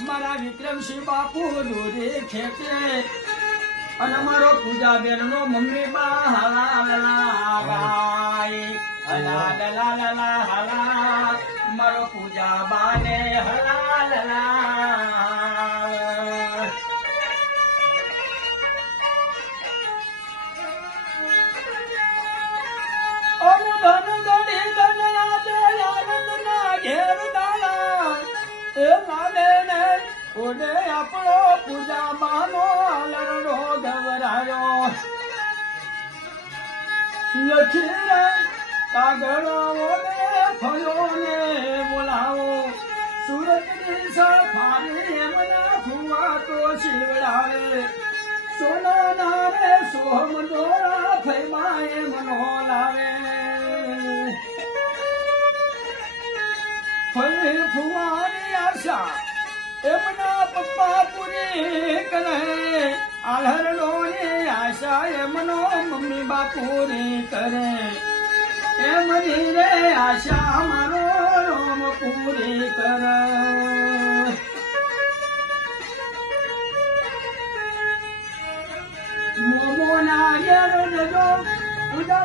મારા વિક્રમસિંહ બાપુ દોરી ખેતે અને મારો પૂજા બેન નો મમ્મી બા હલા મારો પૂજા બાને હલા લલા ઓને આપણો પૂજા માનો લરડો ગવરાયો. લખી રે કાગળો ફળો ને બોલાવો. સુરતની સફારી એમના ફુવા તો શિવડાવે. સોના નારે સોમ દોરા ફૈમાએ મનો લાવે. ફરી ફુવાની આશા એમના પપ્પા પૂરી કરે. આલરડો ની આશા એમનો મમ્મી બા પૂરી કરે. એમની રે આશા મારો રોમ પૂરી કરે મોમો ના યર ઉદા